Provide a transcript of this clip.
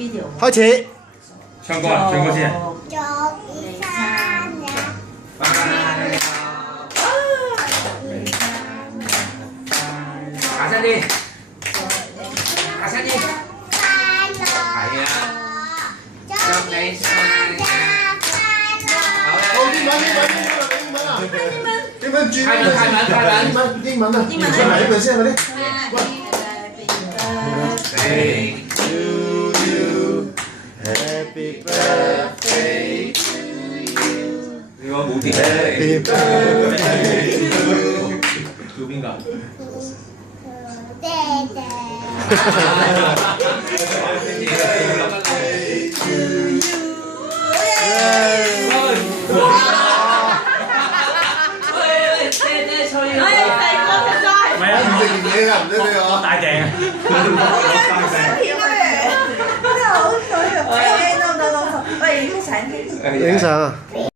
開始。唱歌啊，唱歌先。祝你生日快樂，大聲啲，大聲啲。快樂，係啊，祝你生日好啦。好，英文啊！英文轉英文啊！英文嚟一句先，快啲。Birthday to you, Happy birthday to you. 呢個冇電。Happy birthday to you. 叫邊個？爹爹。大隻。影相啊！